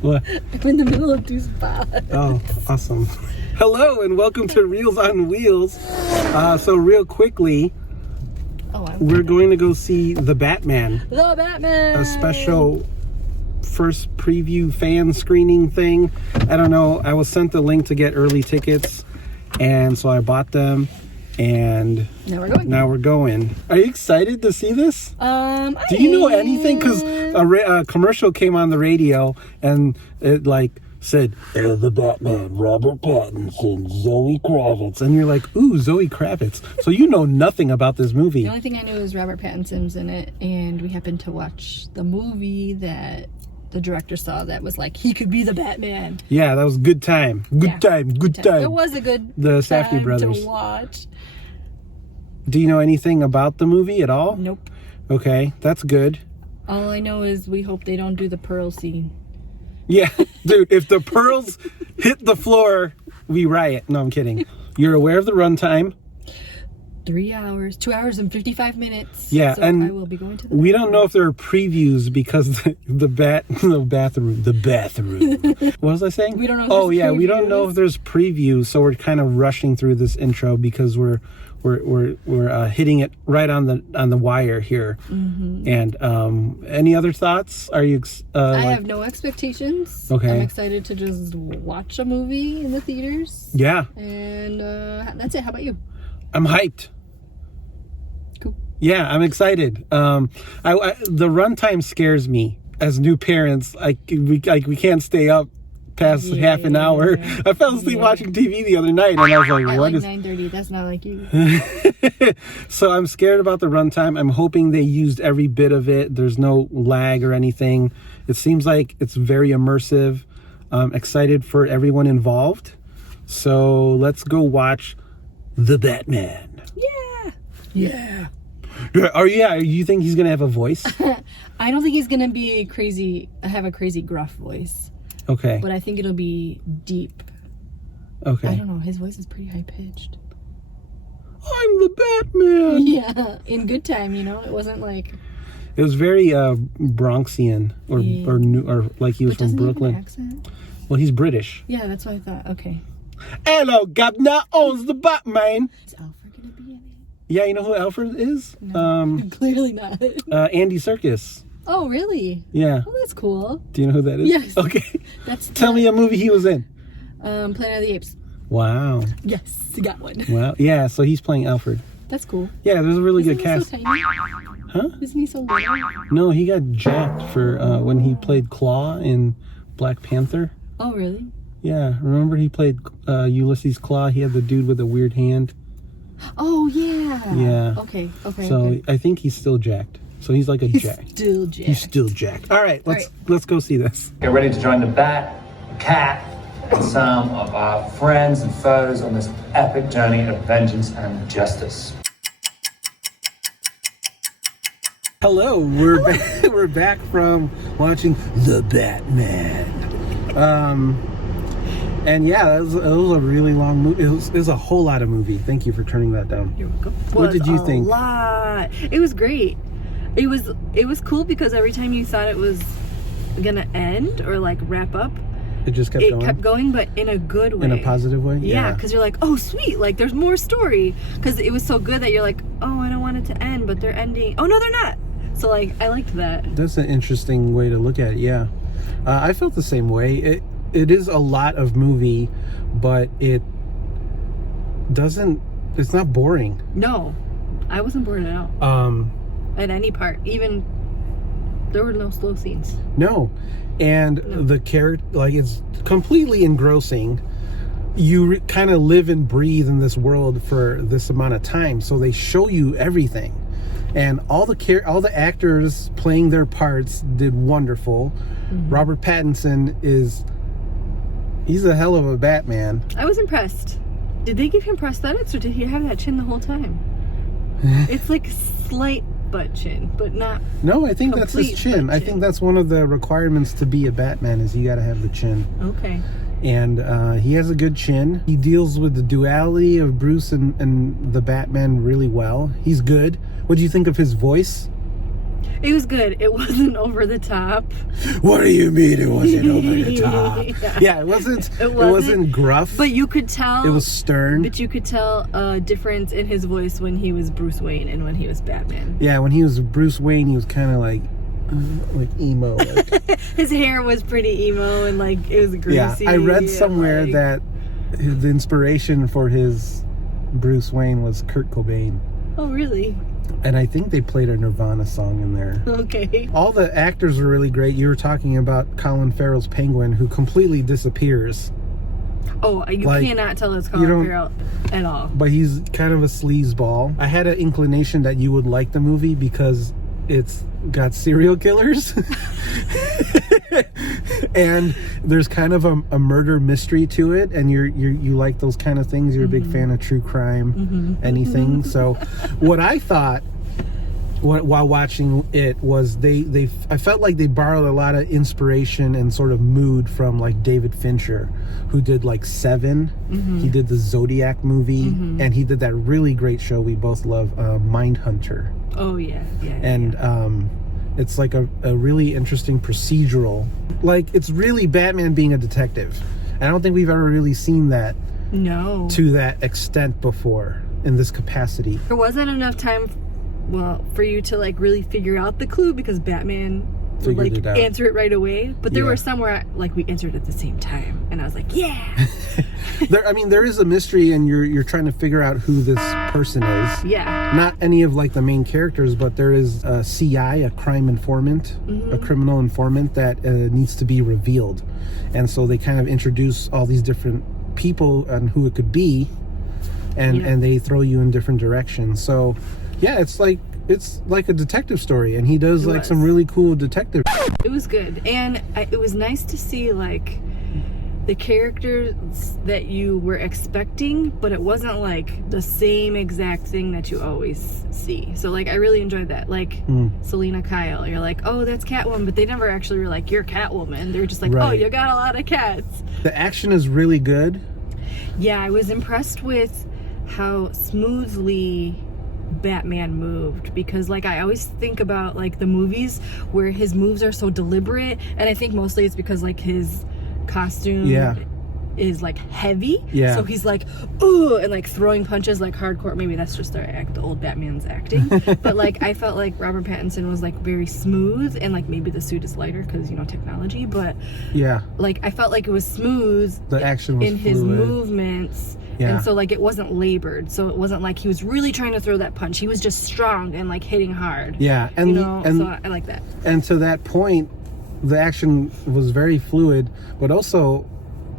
What? I'm in the middle of two spots. Oh, awesome. Hello and welcome to Reels on Wheels. So real quickly, we're going to go see The Batman. The Batman! A special first preview fan screening thing. I don't know. I was sent the link to get early tickets, and so I bought them. And now we're going. Are you excited to see this? Do you know anything? Because a commercial came on the radio and it said, "The Batman, Robert Pattinson, Zoe Kravitz," and you're like, "Ooh, Zoe Kravitz." So you know nothing about this movie. The only thing I knew is Robert Pattinson's in it, and we happened to watch the movie that the director saw that was like, he could be the Batman. Yeah, that was a good time. Good time. It was a good The Safdie brothers to watch. Do you know anything about the movie at all? Nope. Okay, that's good. All I know is we hope they don't do the pearl scene. Yeah, dude, if the pearls hit the floor, we riot. No, I'm kidding. You're aware of the runtime. 3 hours, 2 hours and 55 minutes. Yeah, so and I will be going to we don't know if there are previews because the bathroom. What was I saying? We don't know. Oh yeah, we don't know if there's previews, so we're kind of rushing through this intro because we're hitting it right on the wire here. Mm-hmm. And any other thoughts? Are you? I have no expectations. Okay. I'm excited to just watch a movie in the theaters. Yeah. And that's it. How about you? I'm hyped. Cool. Yeah, I'm excited. The runtime scares me. As new parents, we can't stay up past half an hour. I fell asleep watching TV the other night, and I was like, "What is?" 9:30. That's not like you. So I'm scared about the runtime. I'm hoping they used every bit of it. There's no lag or anything. It seems like it's very immersive. I'm excited for everyone involved. So let's go watch The Batman. Yeah. Oh yeah, you think he's gonna have a voice? I don't think he's gonna be have a crazy gruff voice. Okay. But I think it'll be deep. Okay. I don't know. His voice is pretty high pitched. I'm the Batman. Yeah, in good time, it wasn't like. It was very Bronxian or like he was from Brooklyn. He have an accent? Well, he's British. Yeah, that's what I thought. Okay. Hello, Governor owns the Batman. Is Alfred gonna be in it? Yeah, you know who Alfred is? No, clearly not. Andy Serkis. Oh, really? Yeah. Oh, that's cool. Do you know who that is? Yes. Okay. Tell me a movie he was in. Planet of the Apes. Wow. Yes, you got one. Wow. Yeah, so he's playing Alfred. That's cool. Yeah, there's a really good cast. So tiny? Huh? Isn't he so little? No, he got jacked for when he played Claw in Black Panther. Oh, really? Yeah, remember he played Ulysses Claw? He had the dude with the weird hand. Oh, yeah. Yeah. Okay. So I think he's still jacked. So he's like He's jack. still jacked. He's still jacked. All right, let's go see this. Get ready to join the Bat, Cat, and some of our friends and foes on this epic journey of vengeance and justice. Hello, we're back from watching The Batman. And yeah, it was a really long movie. It was a whole lot of movie. Thank you for turning that down. You're welcome. What did you think? A lot. It was great. It was cool because every time you thought it was gonna end or like wrap up, it just kept going. It kept going, but in a good way. In a positive way? Yeah, because you're like, oh, sweet. Like, there's more story. Because it was so good that you're like, oh, I don't want it to end, but they're ending. Oh, no, they're not. So, like, I liked that. That's an interesting way to look at it, yeah. I felt the same way. It is a lot of movie, but it's not boring. No, I wasn't bored at all. At any part. Even, there were no slow scenes. No. And the character, like, it's completely engrossing. You kind of live and breathe in this world for this amount of time, so they show you everything. And all the actors playing their parts did wonderful. Mm-hmm. Robert Pattinson he's a hell of a Batman. I was impressed. Did they give him prosthetics, or did he have that chin the whole time? It's like slight butt chin, but not. No, I think that's his chin. I think that's one of the requirements to be a Batman is you got to have the chin. Okay. And he has a good chin. He deals with the duality of Bruce and the Batman really well. He's good. What do you think of his voice? It was good. It wasn't over the top. What do you mean it wasn't over the top? Yeah, it wasn't gruff. But you could tell. It was stern. But you could tell a difference in his voice when he was Bruce Wayne and when he was Batman. Yeah, when he was Bruce Wayne, he was kind of like emo. His hair was pretty emo and like it was greasy. Yeah, I read somewhere that the inspiration for his Bruce Wayne was Kurt Cobain. Oh, really? And I think they played a Nirvana song in there. Okay. All the actors were really great. You were talking about Colin Farrell's Penguin, who completely disappears. Oh, you cannot tell it's Colin Farrell at all. But he's kind of a sleazeball. I had an inclination that you would like the movie because it's got serial killers. And there's kind of a murder mystery to it, and you like those kind of things. You're a big fan of true crime, anything. So what I thought while watching it was I felt like they borrowed a lot of inspiration and sort of mood from like David Fincher, who did like Seven. He did the Zodiac movie, and he did that really great show we both love, Mindhunter. Oh yeah. And it's like a really interesting procedural. Like, it's really Batman being a detective. I don't think we've ever really seen that to that extent before in this capacity. There wasn't enough time, for you to like really figure out the clue because Batman would like answer it right away. But there were some where like we answered at the same time, and I was like, yeah. There is a mystery, and you're trying to figure out who this person is. Yeah. Not any of like the main characters, but there is a CI, a crime informant, a criminal informant that needs to be revealed, and so they kind of introduce all these different people and who it could be, and they throw you in different directions. So, yeah, it's like a detective story, and he does some really cool detective. It was good, and it was nice to see like the characters that you were expecting, but it wasn't like the same exact thing that you always see. So like I really enjoyed that. Like Selena Kyle, you're like, oh, that's Catwoman, but they never actually were like, you're Catwoman. They were just like, oh, you got a lot of cats. The action is really good. Yeah, I was impressed with how smoothly Batman moved, because like I always think about like the movies where his moves are so deliberate, and I think mostly it's because like his costume is like heavy, so he's like ooh, and like throwing punches like hardcore. Maybe that's just the old Batman's acting. But like I felt like Robert Pattinson was like very smooth, and like maybe the suit is lighter because technology, but like I felt like it was smooth. The action was in his movements. And so like it wasn't labored, so it wasn't like he was really trying to throw that punch. He was just strong and like hitting hard. And so I like that. And to that point, the action was very fluid, but also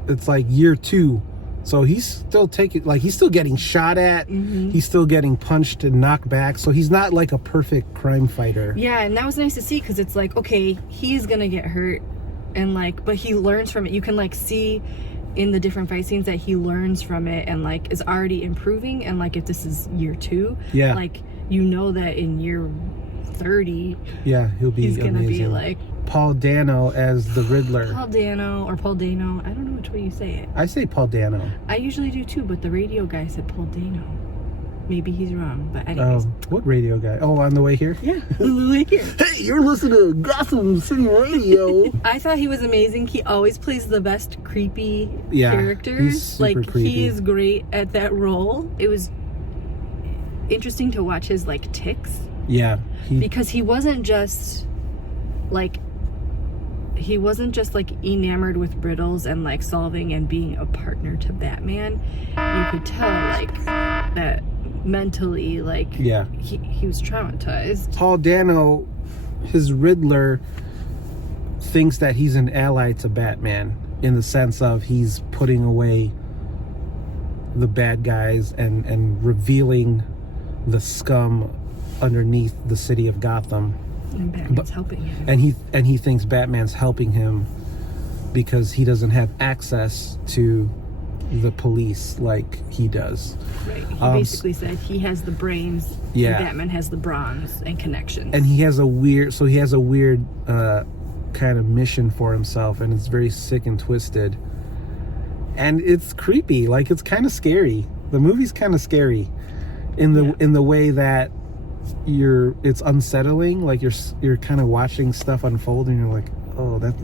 it's like year 2, so he's still he's still getting shot at, he's still getting punched and knocked back, so he's not like a perfect crime fighter. Yeah, and that was nice to see, because it's like, okay, he's gonna get hurt, and like, but he learns from it. You can like see in the different fight scenes that he learns from it and like is already improving, and like if this is year 2, like that in year 30 he's gonna be like Paul Dano as the Riddler. Paul Dano, I don't know which way you say it. I say Paul Dano. I usually do too, but the radio guy said Paul Dano. Maybe he's wrong, but anyways. What radio guy? Oh, on the way here? Yeah, on the way here. Hey, you're listening to Gotham City Radio. I thought he was amazing. He always plays the best creepy characters. He's super creepy. He is great at that role. It was interesting to watch his like tics. Yeah. Because he wasn't just like enamored with riddles and like solving and being a partner to Batman. You could tell like that mentally, like he was traumatized. Paul Dano, his Riddler, thinks that he's an ally to Batman in the sense of he's putting away the bad guys and revealing the scum underneath the city of Gotham. And Batman's helping him. And he thinks Batman's helping him because he doesn't have access to the police like he does. Right. He basically said he has the brains, and Batman has the bronze and connections. And he has a weird kind of mission for himself, and it's very sick and twisted. And it's creepy. Like, it's kind of scary. The movie's kind of scary in the way that it's unsettling. Like you're kind of watching stuff unfold, and you're like, oh, that's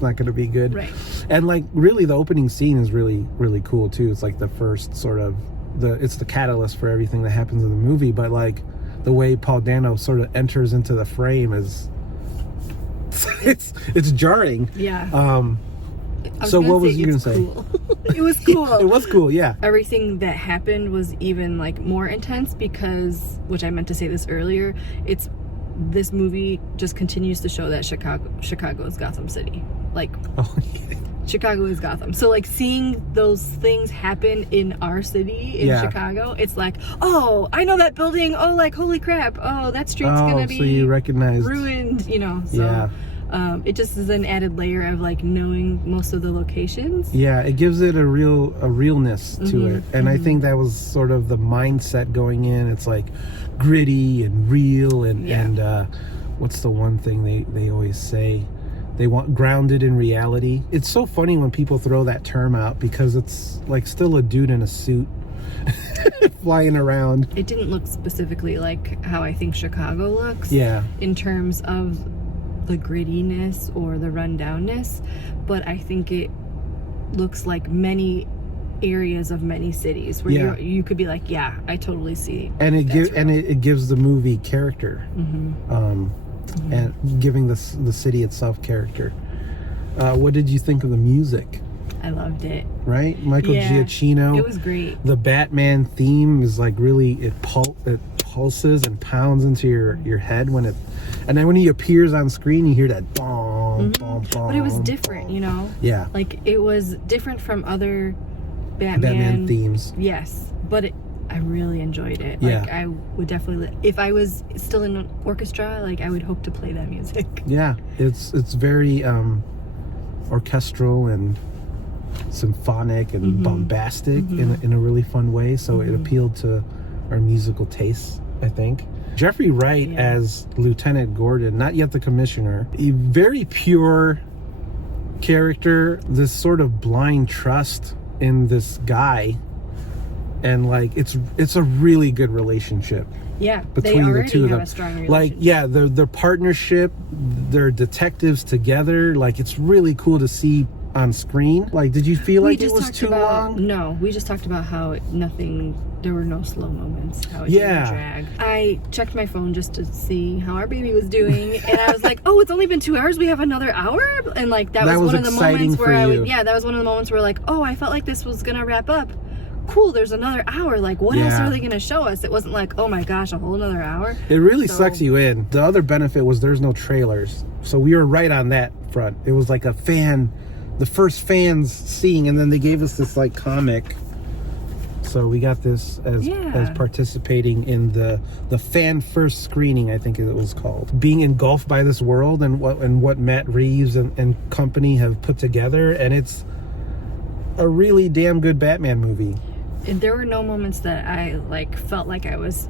not going to be good. Right. And like really, the opening scene is really, really cool too. It's like the first sort of it's the catalyst for everything that happens in the movie. But like the way Paul Dano sort of enters into the frame is it's jarring. Yeah. So what was you gonna say? Cool. It was cool. It was cool, yeah. Everything that happened was even like more intense because, which I meant to say this earlier, this movie just continues to show that Chicago is Gotham City. Like, Chicago is Gotham. So like seeing those things happen in our city in Chicago, it's like, oh, I know that building. Oh, like holy crap. Oh, that street's gonna be so you recognized ruined. You know. So, it just is an added layer of like knowing most of the locations. Yeah, it gives it a realness to it, and I think that was sort of the mindset going in. It's like gritty and real, and what's the one thing they always say? They want grounded in reality. It's so funny when people throw that term out because it's like still a dude in a suit flying around. It didn't look specifically like how I think Chicago looks. Yeah. In terms of the grittiness or the rundownness, but I think it looks like many areas of many cities where you could be like, yeah, I totally see. And it gives the movie character. And giving the city itself character. What did you think of the music? I loved it. Right? Michael Giacchino. It was great. The Batman theme is like really, it pulses and pounds into your head and then when he appears on screen, you hear that boom, boom, boom. But it was different, you know? Yeah. Like it was different from other Batman themes. Yes. But I really enjoyed it. Like I would definitely, if I was still in an orchestra, like I would hope to play that music. Yeah, it's very orchestral and symphonic and bombastic in a really fun way. So it appealed to our musical tastes, I think. Jeffrey Wright as Lieutenant Gordon, not yet the commissioner, a very pure character, this sort of blind trust in this guy. And like it's a really good relationship. Yeah, between the two of them. A strong relationship. Like their partnership, they're detectives together. Like it's really cool to see on screen. Like, did you feel like it was too long? No, we just talked about how there were no slow moments. How it didn't drag. I checked my phone just to see how our baby was doing, and I was like, oh, it's only been 2 hours. We have another hour, and like that was one of the moments where that was one of the moments where like, oh, I felt like this was gonna wrap up. Cool, there's another hour. Like, what else are they going to show us? It wasn't like, oh my gosh, a whole another hour. It really sucks you in. The other benefit was there's no trailers. So we were right on that front. It was like the first fans seeing, and then they gave us this like comic. So we got this as participating in the fan first screening, I think it was called. Being engulfed by this world and what Matt Reeves and company have put together, and it's a really damn good Batman movie. There were no moments that I like felt like I was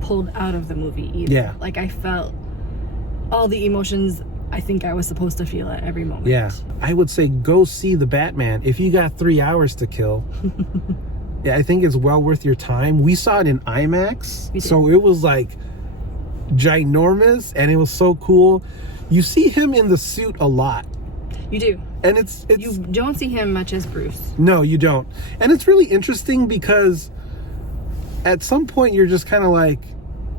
pulled out of the movie either. Yeah. Like I felt all the emotions I think I was supposed to feel at every moment. Yeah. I would say go see The Batman. If you got 3 hours to kill, I think it's well worth your time. We saw it in IMAX, so it was like ginormous and it was so cool. You see him in the suit a lot. You do. And it's you don't see him much as Bruce. No, you don't. And it's really interesting because at some point you're just kind of like,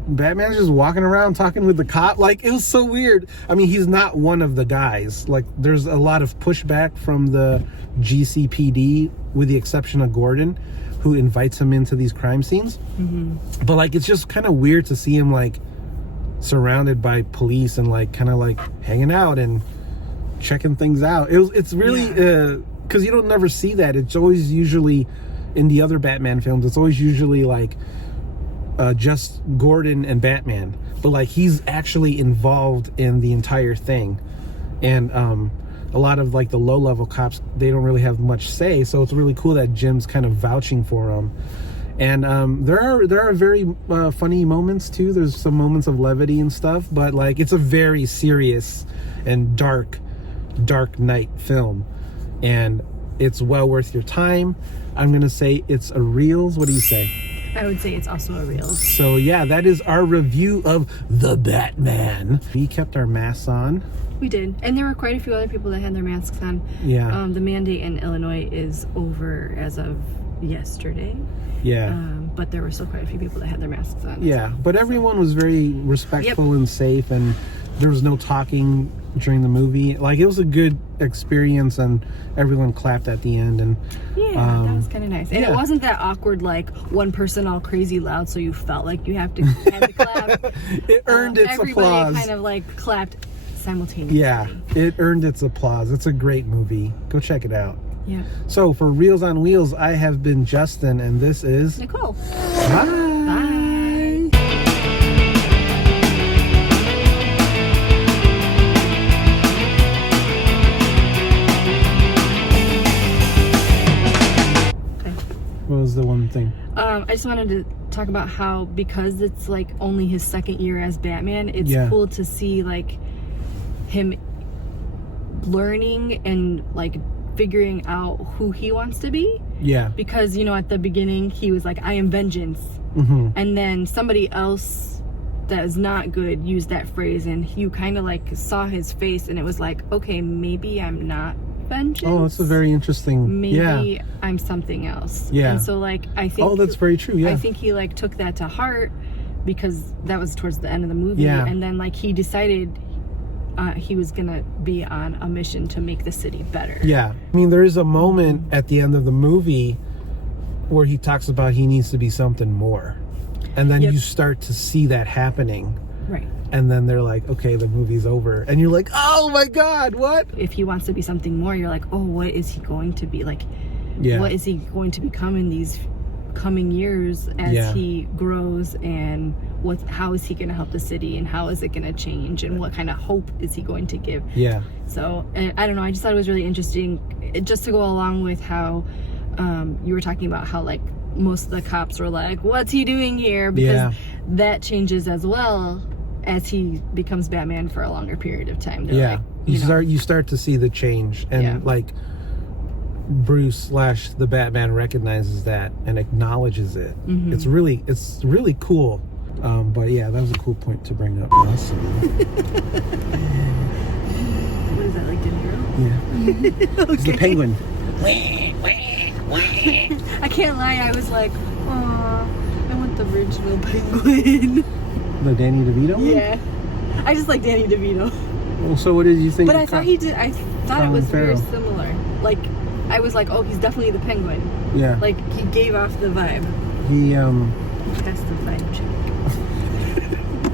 Batman's just walking around talking with the cop. Like, it was so weird. I mean, he's not one of the guys. Like, there's a lot of pushback from the GCPD, with the exception of Gordon, who invites him into these crime scenes. But like, it's just kind of weird to see him like surrounded by police and like kind of like hanging out and checking things out. It's really because you don't never see that. It's always usually in the other Batman films, it's always usually like just Gordon and Batman, but like he's actually involved in the entire thing. And a lot of like the low level cops, they don't really have much say, so it's really cool that Jim's kind of vouching for him. And there are very funny moments too. There's some moments of levity and stuff, but like it's a very serious and dark Knight film, and it's well worth your time. I'm gonna say it's a reels. What do you say? I would say it's also a real. So yeah, that is our review of The Batman. We kept our masks on. We did. And there were quite a few other people that had their masks on. Yeah. The mandate in Illinois is over as of yesterday. Yeah. But there were still quite a few people that had their masks on. Yeah, but everyone was very respectful and safe, and there was no talking during the movie. Like, it was a good experience, and everyone clapped at the end. And yeah, that was kind of nice. And it wasn't that awkward, like one person all crazy loud, so you felt like you had to clap. It earned its applause. Everybody kind of like clapped simultaneously. Yeah, it earned its applause. It's a great movie. Go check it out. Yeah. So for Reels on Wheels, I have been Justin, and this is Nicole. Bye. Bye. Okay. What was the one thing? I just wanted to talk about how, because it's like only his second year as Batman, it's cool to see like him learning and like figuring out who he wants to be. Yeah. Because, you know, at the beginning he was like, I am vengeance. And then somebody else that is not good used that phrase, and you kind of like saw his face, and it was like, okay, maybe I'm not vengeance. Oh, that's a very interesting. Maybe I'm something else. Yeah. And so like I think. Oh, that's very true. Yeah. I think he like took that to heart, because that was towards the end of the movie. Yeah. And then like he decided he was gonna be on a mission to make the city better. Yeah. I mean, there is a moment at the end of the movie where he talks about he needs to be something more. And then you start to see that happening. Right. And then they're like, okay, the movie's over. And you're like, oh my God, what? If he wants to be something more, you're like, oh, what is he going to be? Like, what is he going to become in these coming years as he grows, and how is he going to help the city, and how is it going to change, and what kind of hope is he going to give? Yeah. So I don't know, I just thought it was really interesting, just to go along with how you were talking about how like most of the cops were like, what's he doing here? Because that changes as well as he becomes Batman for a longer period of time. They're like, you start to see the change, and like Bruce / the Batman recognizes that and acknowledges it. It's really cool. But yeah, that was a cool point to bring up. Also. What is that, like De Niro? Yeah. Okay. It's the penguin. I can't lie, I was like, aw, I want the original penguin. The Danny DeVito one? Yeah. I just like Danny DeVito. Well, so what did you think? But I thought it was very similar. Like, I was like, oh, he's definitely the penguin. Yeah. Like, he gave off the vibe. He That's the vibe check.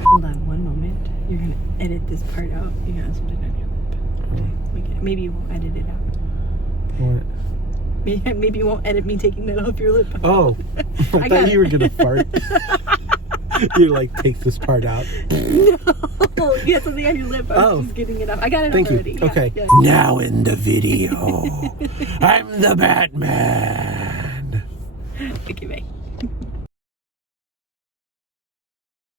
Hold on one moment. You're going to edit this part out. You got something on your lip. Okay. Maybe you won't edit it out. What? Maybe you won't edit me taking that off your lip. Oh. I thought you were going to fart. You're like, take this part out. No, you had something on your lip. I was just getting it off. I got it Thank already. You. Okay. Yeah. Now in the video, I'm the Batman. Okay, bye.